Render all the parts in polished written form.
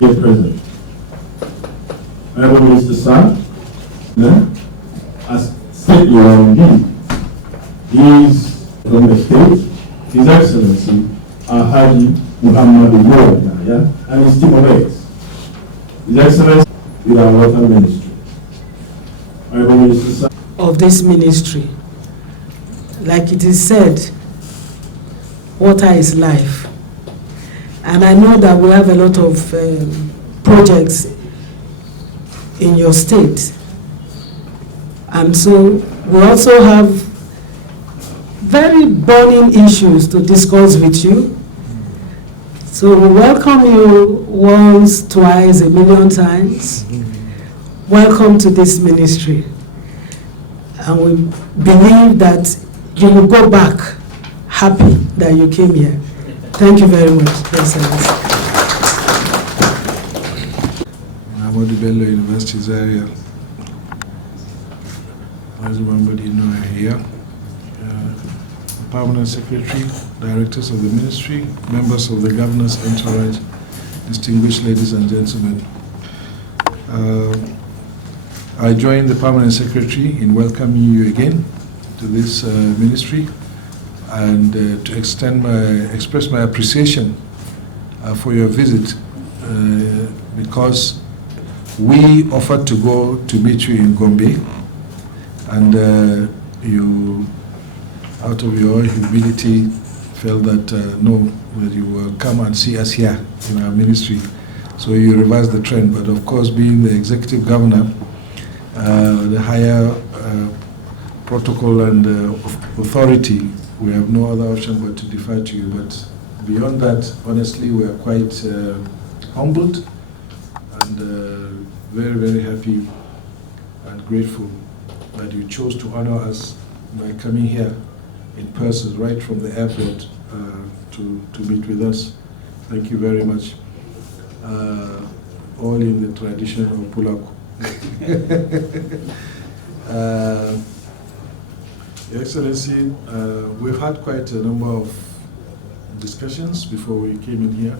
Dear President, Honorable Minister Sir, as state law indeed, is from the state, His Excellency Haji Muhammad Yahya and his team of aides. His Excellency with our water ministry. Honorable Minister Sir, of this ministry, like it is said, water is life. And I know that we have a lot of projects in your state. And so we also have very burning issues to discuss with you. So we welcome you once, twice, a million times. Welcome to this ministry. And we believe that you will go back happy that you came here. Thank you very much, Excellency. Ahmadu Bello University Zaria. As everybody know, I'm here. Permanent Secretary, Directors of the Ministry, members of the Governor's Entourage, distinguished ladies and gentlemen. I join the Permanent Secretary in welcoming you again to this ministry, and to express my appreciation for your visit, because we offered to go to meet you in Gombe, and you, out of your humility, felt that no, that you will come and see us here in our ministry. So you reversed the trend, but of course, being the executive governor, the higher protocol and authority, we have no other option but to defer to you. But beyond that, honestly, we are quite humbled and very, very happy and grateful that you chose to honor us by coming here in person, right from the airport, to meet with us. Thank you very much. All in the tradition of Pulaku. Your Excellency, we've had quite a number of discussions before we came in here.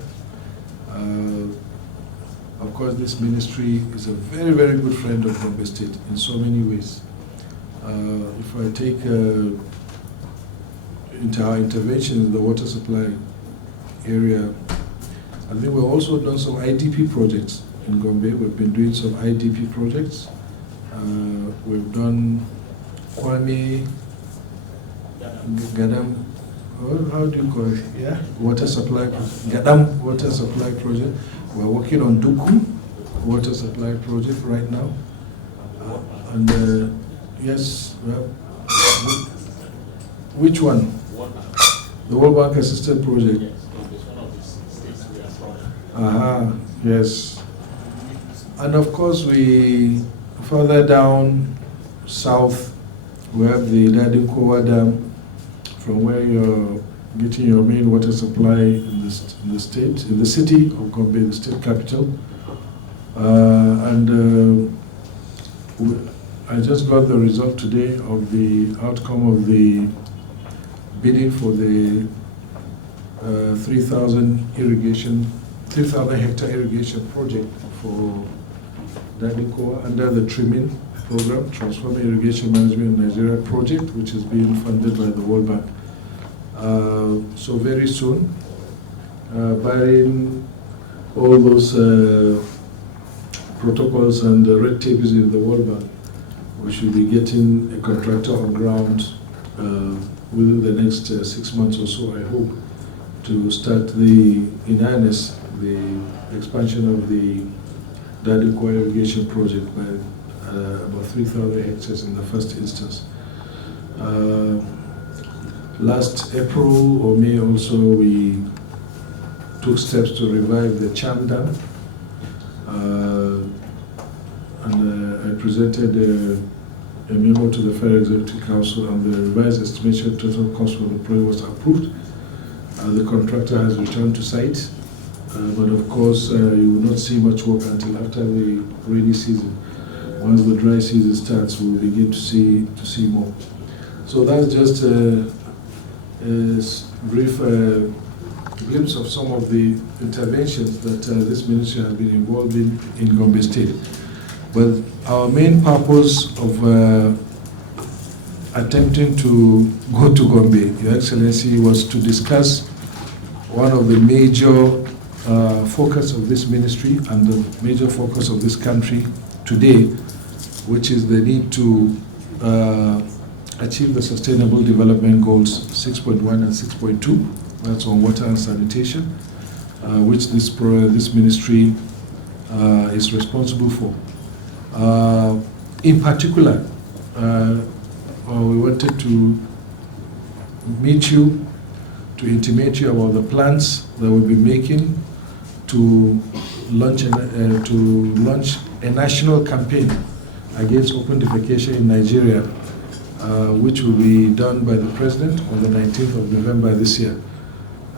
Of course, this ministry is a very, very good friend of Gombe State in so many ways. If I take into our intervention in the water supply area, I think we've also done some IDP projects in Gombe. We've been doing some IDP projects. We've done Kwame Gadam, how do you call it? Yeah, water supply, Gadam water supply project. We're working on Duku water supply project right now. And yes, well, which one? The World Bank Assisted Project. Yes. And of course, we further down south, we have the Ladinkowa Dam, from where you're getting your main water supply in the state, in the city of Gombe, the state capital. I just got the result today of the outcome of the bidding for the 3,000 hectare irrigation project for Ladinkowa under the Trimin program, Transforming Irrigation Management in Nigeria project, which is being funded by the World Bank. So very soon, barring all those protocols and red tapes in the World Bank, we should be getting a contractor on ground within the next 6 months or so, I hope, to start in earnest the expansion of the Dadiko irrigation project by about 3,000 hectares in the first instance. Last April or May also, we took steps to revive the Cham Dam, and I presented a memo to the Federal Executive Council, and the revised estimation total cost for the project was approved. The contractor has returned to site, but of course you will not see much work until after the rainy season. Once the dry season starts, we'll begin to see more. So that's just a brief glimpse of some of the interventions that this ministry has been involved in Gombe State. But our main purpose of attempting to go to Gombe, Your Excellency, was to discuss one of the major focus of this ministry and the major focus of this country today, which is the need to achieve the Sustainable Development Goals 6.1 and 6.2. That's on water and sanitation, which this ministry is responsible for. In particular, we wanted to meet you, to intimate you about the plans that we'll be making to launch a national campaign against open defecation in Nigeria, which will be done by the President on the 19th of November this year,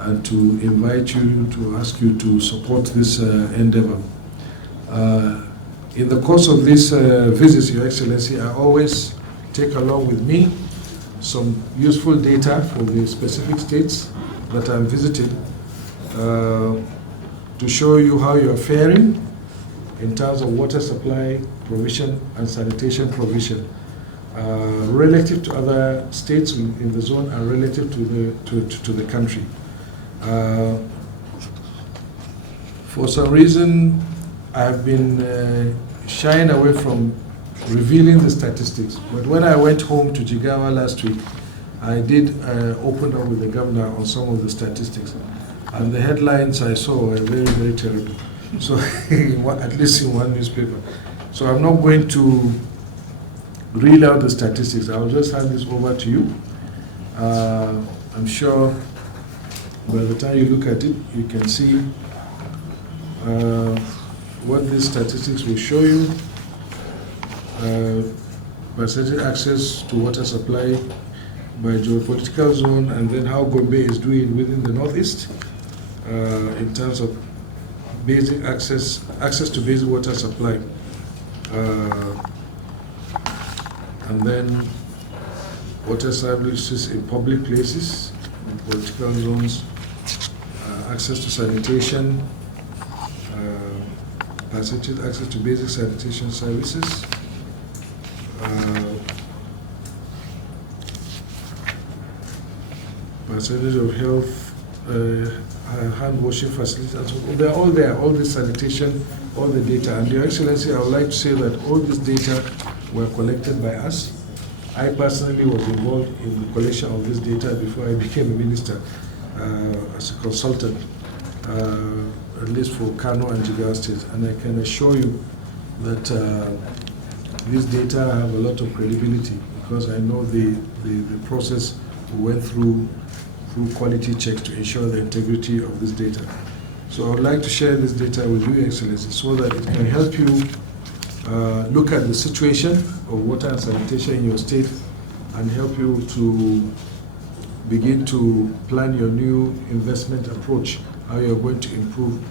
and to invite you, to ask you to support this endeavor. In the course of these visits, Your Excellency, I always take along with me some useful data for the specific states that I'm visiting to show you how you're faring in terms of water supply provision and sanitation provision relative to other states in the zone and relative to the country. For some reason, I've been shying away from revealing the statistics. But when I went home to Jigawa last week, I did open up with the governor on some of the statistics. And the headlines I saw were very, very terrible. So, at least in one newspaper. So I'm not going to reel out the statistics. I'll just hand this over to you. I'm sure by the time you look at it, you can see what these statistics will show you. Percentage access to water supply by geopolitical zone, and then how Gombe is doing within the Northeast in terms of basic access to basic water supply. And then water services in public places, in political zones, access to sanitation, percentage access to basic sanitation services, percentage of health, hand washing facilities, and so they're all there, all the sanitation, all the data. And Your Excellency, I would like to say that all this data were collected by us. I personally was involved in the collection of this data before I became a minister as a consultant, at least for Kano and Jigawa states. And I can assure you that these data have a lot of credibility because I know the process we went through quality checks to ensure the integrity of this data. So I would like to share this data with you, Excellency, so that it can help you look at the situation of water and sanitation in your state and help you to begin to plan your new investment approach, how you're going to improve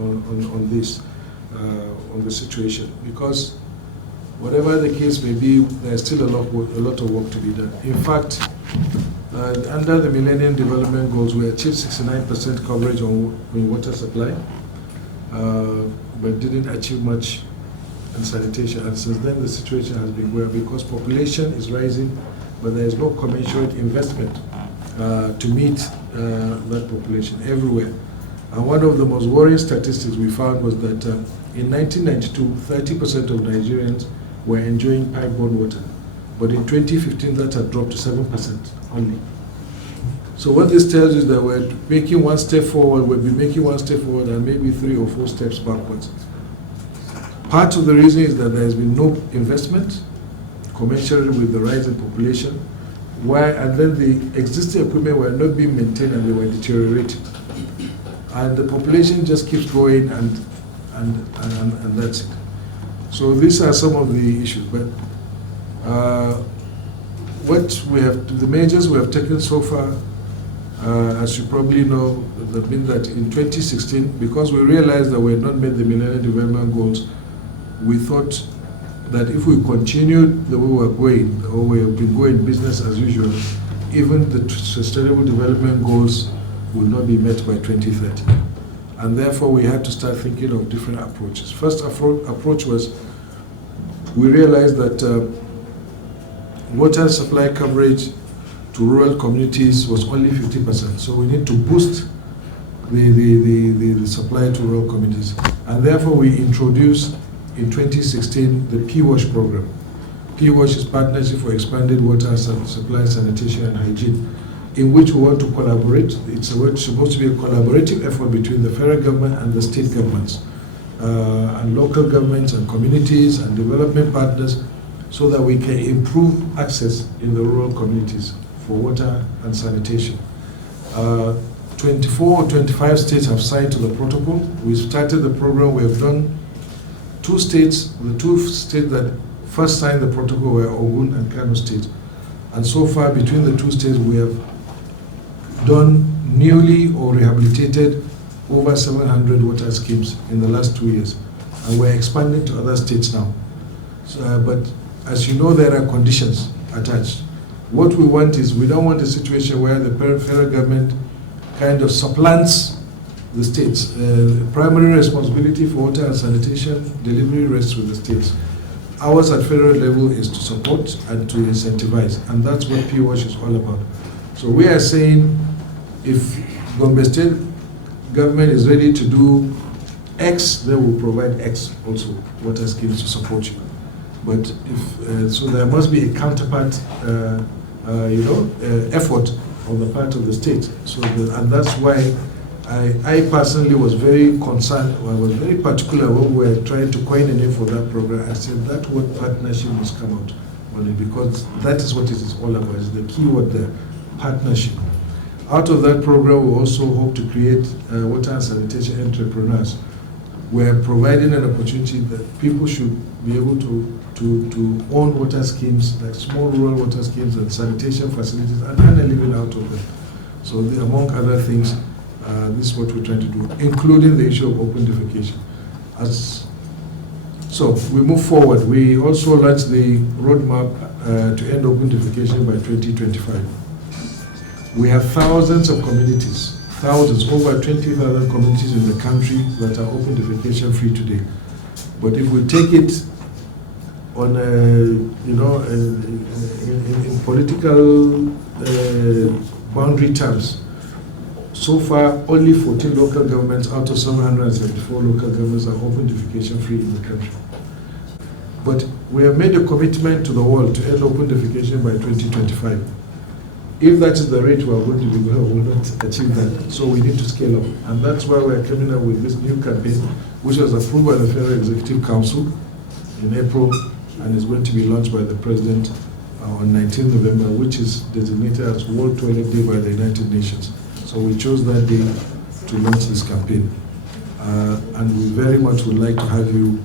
on this, on the situation. Because whatever the case may be, there's still a lot of work to be done. In fact, under the Millennium Development Goals, we achieved 69% coverage on water supply, but didn't achieve much in sanitation. And since then, the situation has been where, because population is rising, but there is no commensurate investment to meet that population everywhere. And one of the most worrying statistics we found was that in 1992, 30% of Nigerians were enjoying pipeborne water. But in 2015, that had dropped to 7% only. So what this tells you is that we're making one step forward, we'll be making one step forward and maybe 3 or 4 steps backwards. Part of the reason is that there has been no investment commensurate with the rise in population, and then the existing equipment were not being maintained and they were deteriorating. And the population just keeps growing and that's it. So these are some of the issues. But what we have, the measures we have taken so far, as you probably know, have been that in 2016, because we realized that we had not met the Millennium Development Goals, we thought that if we continued the way we were going, or we have been going business as usual, even the Sustainable Development Goals will not be met by 2030. And therefore, we had to start thinking of different approaches. First approach was, we realized that water supply coverage to rural communities was only 50%. So we need to boost the supply to rural communities. And therefore, we introduced in 2016 the PWASH program. PWASH is Partnership for Expanded Water Supply, Sanitation and Hygiene, in which we want to collaborate. It's supposed to be a collaborative effort between the federal government and the state governments, and local governments and communities and development partners, so that we can improve access in the rural communities for water and sanitation. 24 or 25 states have signed to the protocol. We started the program. We have done 2 states. The 2 states that first signed the protocol were Ogun and Kano State. And so far, between the 2 states, we have done newly or rehabilitated over 700 water schemes in the last 2 years. And we're expanding to other states now. So, but as you know, there are conditions attached. What we want is, we don't want a situation where the federal government kind of supplants the states. Primary responsibility for water and sanitation delivery rests with the states. Ours at federal level is to support and to incentivize, and that's what PWASH is all about. So we are saying, if Gombe State government is ready to do X, they will provide X also, water schemes to support you. But if so, there must be a counterpart, effort on the part of the state. So, and that's why I personally was very concerned. I was very particular when we were trying to coin a name for that program. I said that word partnership must come out on it, because that is what it is all about. It's the key word there, partnership. Out of that program, we also hope to create water and sanitation entrepreneurs. We're providing an opportunity that people should be able to own water schemes, like small rural water schemes and sanitation facilities, and earn a living out of them. So among other things, this is what we're trying to do, including the issue of open defecation. So we move forward. We also launched the roadmap to end open defecation by 2025. We have thousands of communities, over 20,000 communities in the country that are open defecation free today. But if we take it on in political boundary terms, so far only 14 local governments out of 774 local governments are open defecation free in the country. But we have made a commitment to the world to end open defecation by 2025. If that is the rate we are going to be going, we will not achieve that. So we need to scale up. And that's why we are coming up with this new campaign, which was approved by the Federal Executive Council in April, and is going to be launched by the President on 19 November, which is designated as World Toilet Day by the United Nations. So we chose that day to launch this campaign. And we very much would like to have you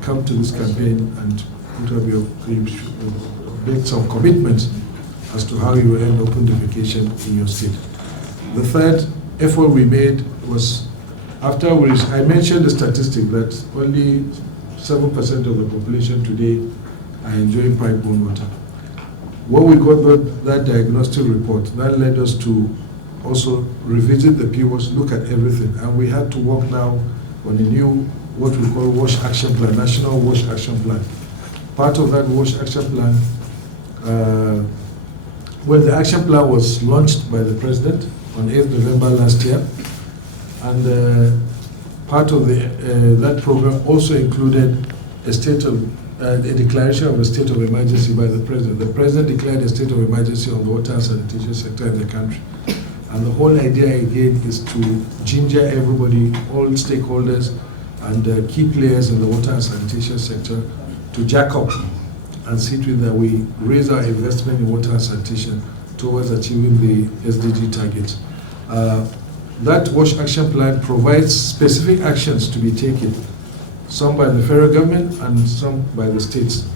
come to this campaign and make some commitments as to how you will end open defecation in your state. The third effort we made was, after I mentioned the statistic that only 7% of the population today are enjoying pipeborne water. When we got that diagnostic report, that led us to also revisit the PWASH, look at everything, and we had to work now on a new, what we call WASH Action Plan, National WASH Action Plan. Part of that WASH Action Plan, when the action plan was launched by the President on 8th November last year, and part of that program also included a state of a declaration of a state of emergency by the president. The president declared a state of emergency on the water and sanitation sector in the country. And the whole idea again is to ginger everybody, all stakeholders and key players in the water and sanitation sector to jack up and see to it that we raise our investment in water and sanitation towards achieving the SDG targets. That WASH action plan provides specific actions to be taken, some by the federal government and some by the states.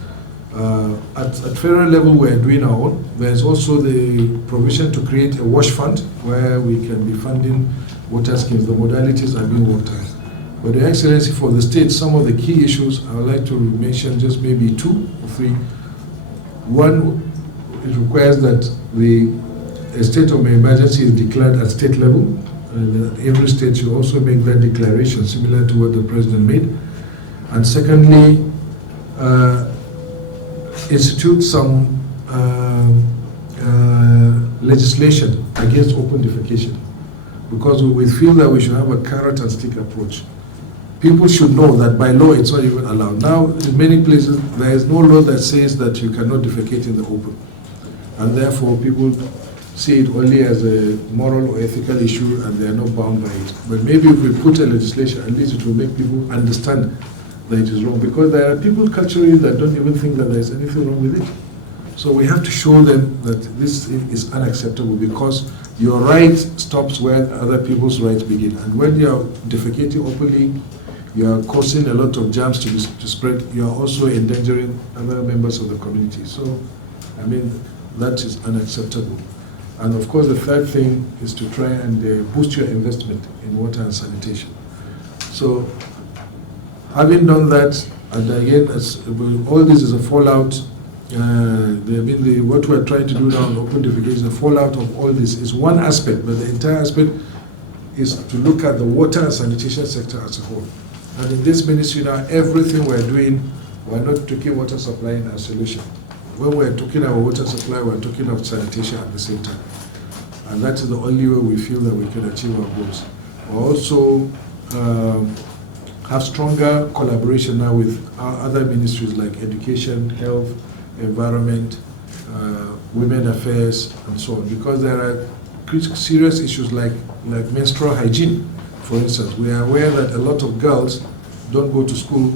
At federal level, we're doing our own. There's also the provision to create a WASH fund where we can be funding water schemes. The modalities are being worked out. But Your Excellency, for the states, some of the key issues, I would like to mention just maybe 2 or 3. One, it requires that a state of emergency is declared at state level. And every state should also make that declaration, similar to what the president made. And secondly, institute some legislation against open defecation, because we feel that we should have a carrot and stick approach. People should know that by law it's not even allowed. Now, in many places, there is no law that says that you cannot defecate in the open. And therefore, people see it only as a moral or ethical issue and they are not bound by it. But maybe if we put a legislation, at least it will make people understand that it is wrong. Because there are people culturally that don't even think that there is anything wrong with it. So we have to show them that this is unacceptable, because your right stops where other people's rights begin. And when you are defecating openly, you are causing a lot of germs to spread. You are also endangering other members of the community. So, I mean, that is unacceptable. And of course, the third thing is to try and boost your investment in water and sanitation. So, having done that, and again, all this is a fallout. What we're trying to do now on open defecation, the fallout of all this is one aspect, but the entire aspect is to look at the water and sanitation sector as a whole. And in this ministry now, everything we're doing, we're not taking water supply in isolation. When we're talking about water supply, we're talking about sanitation at the same time. And that is the only way we feel that we can achieve our goals. We also have stronger collaboration now with our other ministries like education, health, environment, women affairs, and so on. Because there are serious issues like menstrual hygiene. For instance, we are aware that a lot of girls don't go to school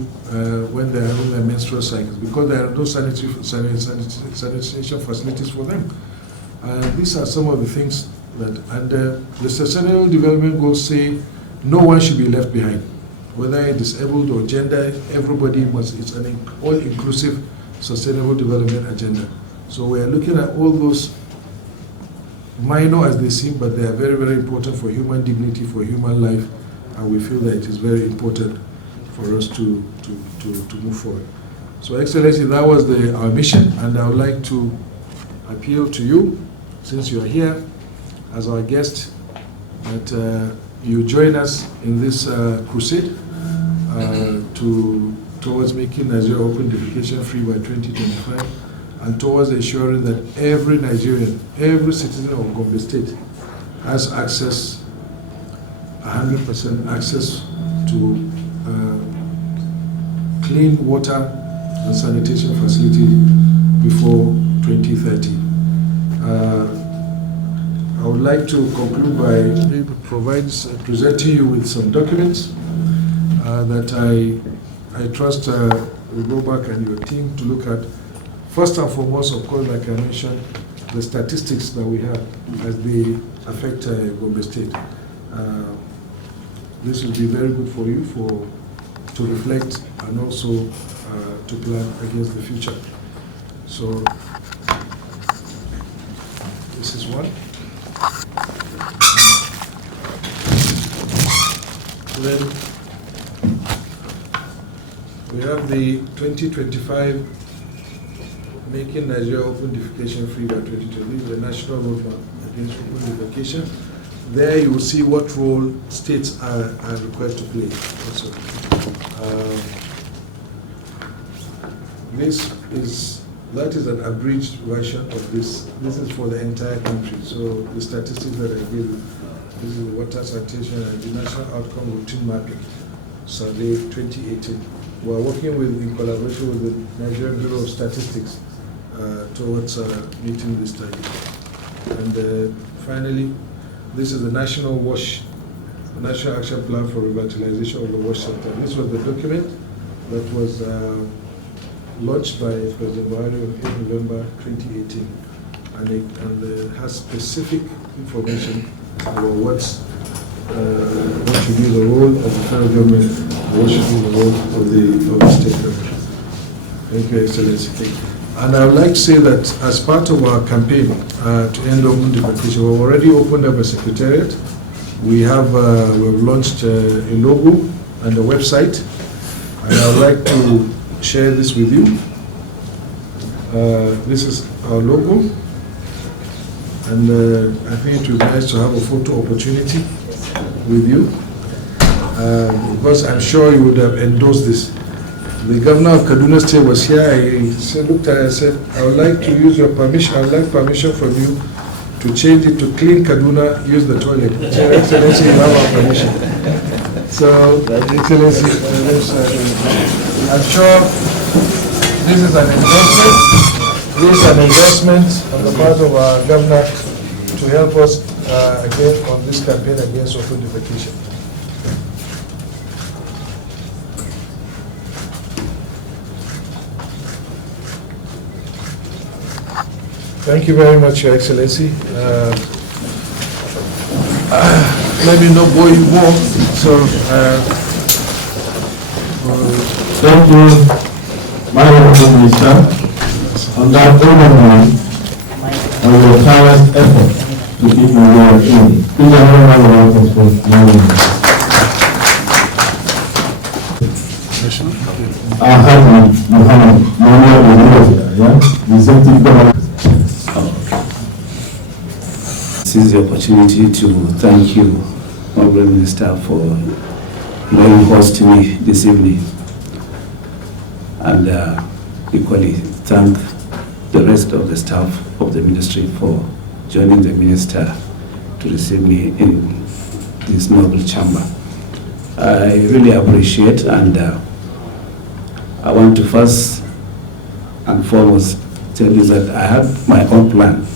when they are having their menstrual cycles because there are no sanitation facilities for them. These are some of the things that, and the Sustainable Development Goals say no one should be left behind, whether disabled or gender. Everybody must. It's an all-inclusive Sustainable Development Agenda. So we are looking at all those, minor as they seem, but they are very, very important for human dignity, for human life, and we feel that it is very important for us to move forward. So, Excellency, that was our mission, and I would like to appeal to you, since you are here as our guest, that you join us in this crusade towards making Nigeria open defecation free by 2025. And towards ensuring that every Nigerian, every citizen of Gombe State has access, 100% access to clean water and sanitation facilities before 2030. I would like to conclude by presenting you with some documents that I trust will go back and your team to look at. First and foremost, of course, like I mentioned, the statistics that we have as they affect Gombe State. This will be very good for you to reflect and also to plan against the future. So this is one. Then we have the 2025 Making Nigeria Open Defecation Free by 2020, the National Roadmap Against Open Defecation. There you will see what role states are required to play. Also, that is an abridged version of this. This is for the entire country. So the statistics that I give you, this is the water sanitation and the National Outcome Routine Mapping Survey 2018. We are working in collaboration with the Nigerian Bureau of Statistics towards meeting this target. And finally, this is the National Action Plan for Revitalization of the Wash Center. This was the document that was launched by President Buhari in November 2018, and it has specific information about what should be the role of the federal government, what should be the role of the state government. Thank you, Excellency. And I would like to say that as part of our campaign to end open defecation, we've already opened up a secretariat. We've launched a logo and a website, and I would like to share this with you. This is our logo, and I think it would be nice to have a photo opportunity with you, because I'm sure you would have endorsed this. The governor of Kaduna State was here. I looked at it and said, I would like to use your permission. I would like permission from you to change it to clean Kaduna, use the toilet. So, Excellency, you have our permission. So, Excellency, I'm sure this is an endorsement. This is an endorsement on the part of our governor to help us again on this campaign against open defecation. Thank you very much, Your Excellency. Let me not bore you more. So, thank you, my Honorable Minister, on that overall and your tireless effort to keep my word in. Please, I don't have a lot of response. Haji Muhammad, the executive governor. This is the opportunity to thank you, Honorable Minister, for allowing host to me this evening, and equally thank the rest of the staff of the ministry for joining the minister to receive me in this noble chamber. I really appreciate, and I want to first and foremost tell you that I had my own plan.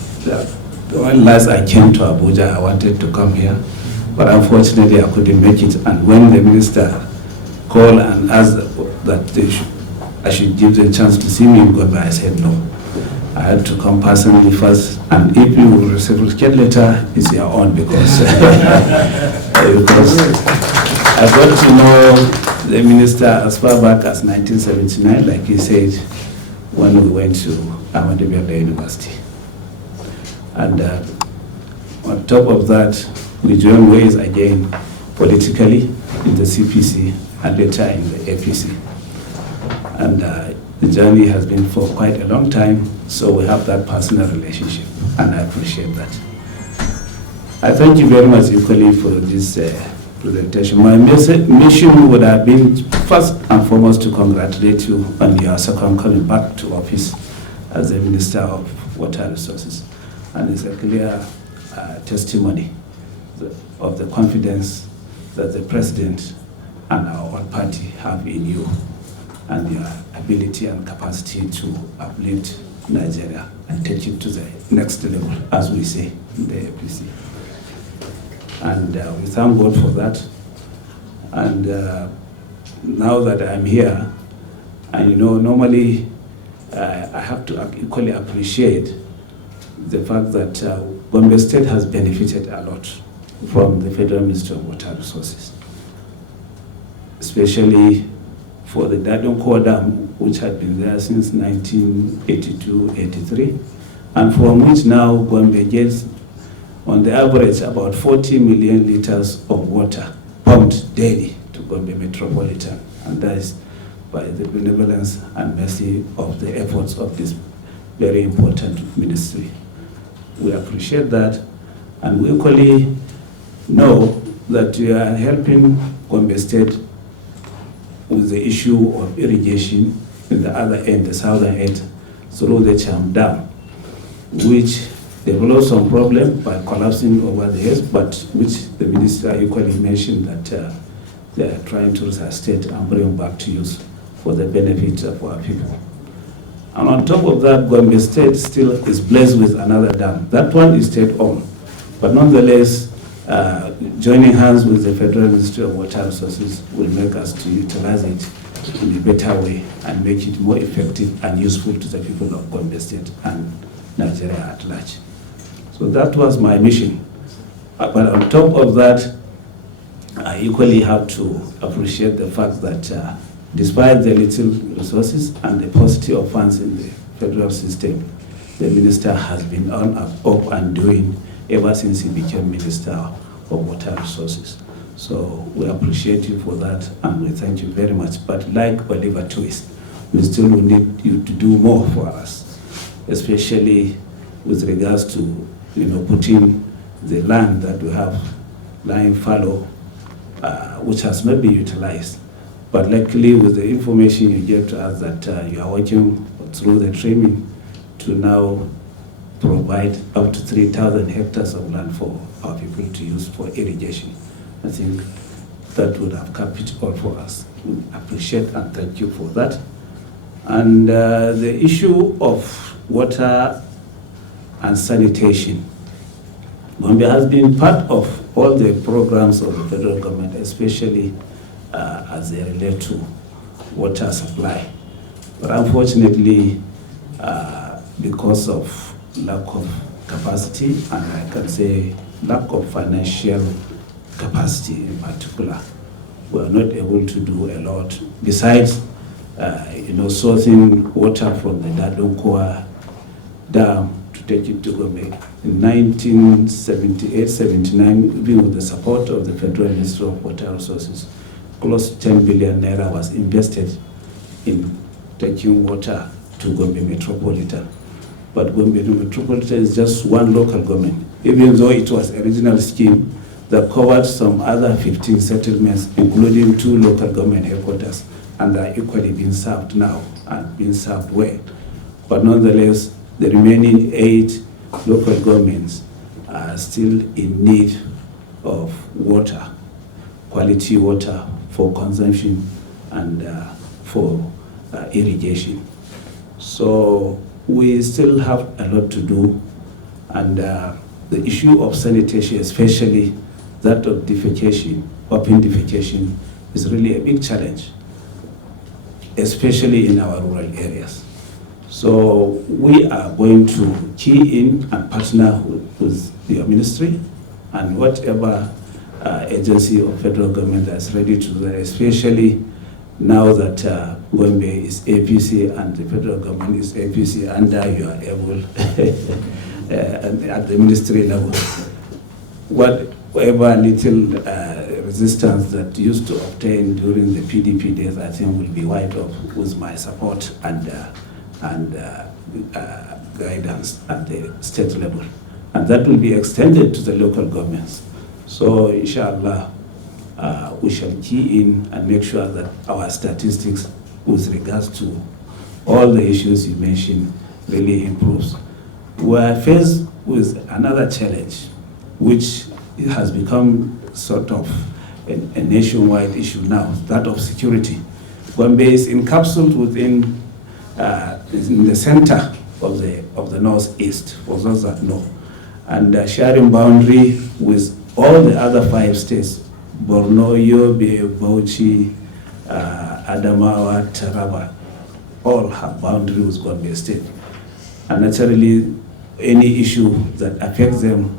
When last I came to Abuja, I wanted to come here, but unfortunately I couldn't make it. And when the minister called and asked that I should give them a chance to see me in Gombe, I said no. I had to come personally first, and if you will reciprocate later, it's your own, because I got to know the minister as far back as 1979, like he said, when we went to Ahmadu Bello University. And on top of that, we joined ways again politically in the CPC and later in the APC. And the journey has been for quite a long time, so we have that personal relationship, and I appreciate that. I thank you very much equally for this presentation. My mission would have been first and foremost to congratulate you on your second coming back to office as the Minister of Water Resources. And it's a clear testimony of the confidence that the President and our own party have in you, and your ability and capacity to uplift Nigeria and take it to the next level, as we say in the APC. And we thank God for that. And now that I'm here, and normally I have to equally appreciate the fact that Gombe State has benefited a lot from the Federal Ministry of Water Resources, especially for the Dadonko Dam, which had been there since 1982-83, and from which now Gombe gets, on the average, about 40 million liters of water pumped daily to Gombe Metropolitan, and that is by the benevolence and mercy of the efforts of this very important ministry. We appreciate that, and we equally know that we are helping Gombe State with the issue of irrigation in the other end, the southern end, through the Cham Dam, which developed some problem by collapsing over the years, but which the minister equally mentioned that they are trying to resuscitate and bring back to use for the benefit of our people. And on top of that, Gombe State still is blessed with another dam. That one is state-owned, but nonetheless, joining hands with the Federal Ministry of Water Resources will make us to utilize it in a better way and make it more effective and useful to the people of Gombe State and Nigeria at large. So that was my mission. But on top of that, I equally have to appreciate the fact that despite the little resources and the paucity of funds in the federal system, the minister has been on up and doing ever since he became Minister of Water Resources. So we appreciate you for that and we thank you very much. But like Oliver Twist, we still will need you to do more for us, especially with regards to putting the land that we have lying fallow, which has not been utilized. But luckily, with the information you gave to us that you are working through the training to now provide up to 3,000 hectares of land for our people to use for irrigation. I think that would have kept it all for us. We appreciate and thank you for that. And the issue of water and sanitation. Gombe has been part of all the programs of the federal government, especially as they relate to water supply. But unfortunately, because of lack of capacity, and I can say lack of financial capacity in particular, we are not able to do a lot besides sourcing water from the Dadonkoa Dam to take it to Gombe. In 1978-79, even with the support of the Federal Ministry of Water Resources, close to 10 billion naira was invested in taking water to Gombe Metropolitan. But Gombe Metropolitan is just one local government, even though it was a regional scheme that covered some other 15 settlements, including 2 local government headquarters, and are equally being served now and being served well. But nonetheless, the remaining 8 local governments are still in need of water, quality water for consumption and for irrigation. So we still have a lot to do, and the issue of sanitation, especially that of defecation, open defecation, is really a big challenge, especially in our rural areas. So we are going to key in and partner with your ministry and whatever agency or federal government that's ready to do that, especially now that Gombe is APC and the federal government is APC, and you are able at the ministry level. Whatever little resistance that used to obtain during the PDP days, I think will be wiped off with my support and guidance at the state level. And that will be extended to the local governments. So inshallah, we shall key in and make sure that our statistics with regards to all the issues you mentioned really improves. We are faced with another challenge, which has become sort of a nationwide issue now, that of security. Gombe is encapsulated within in the center of the northeast, for those that know, and sharing boundary with all the other 5 states, Borno, Yobe, Bauchi, Adamawa, Taraba, all have boundary with Gombe State. And naturally, any issue that affects them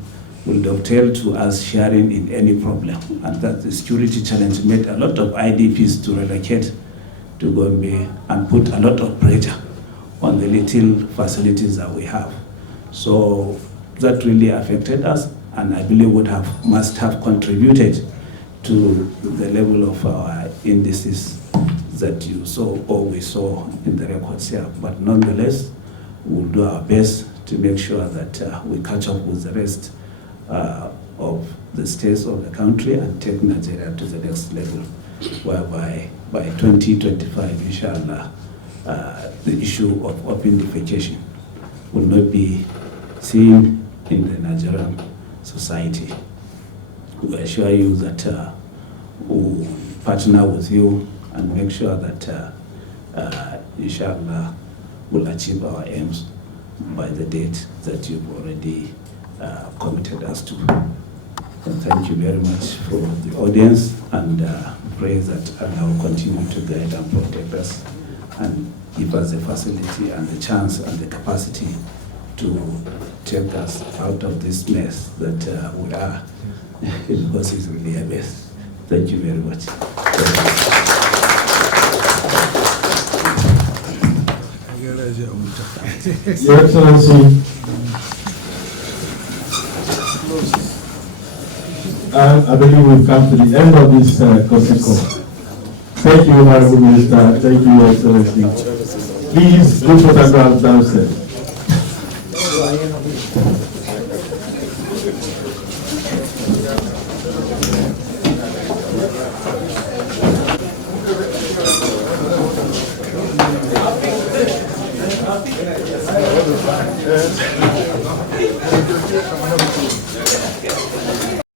will dovetail to us sharing in any problem. And that the security challenge made a lot of IDPs to relocate to Gombe and put a lot of pressure on the little facilities that we have. So that really affected us, and I believe must have contributed to the level of our indices that you saw or we saw in the records here. But nonetheless, we'll do our best to make sure that we catch up with the rest of the states of the country and take Nigeria to the next level, whereby by 2025, inshallah, the issue of open defecation will not be seen in the Nigerian society. We assure you that we'll partner with you and make sure that inshallah, will achieve our aims by the date that you've already committed us to. And thank you very much for the audience, and pray that Allah will continue to guide and protect us and give us the facility and the chance and the capacity to take us out of this mess that we are, because it's really a mess. Thank you very much. Your Excellency, I believe we've come to the end of this call. Thank you, Honorable Minister. Thank you, Your Excellency. Please do photographs downstairs.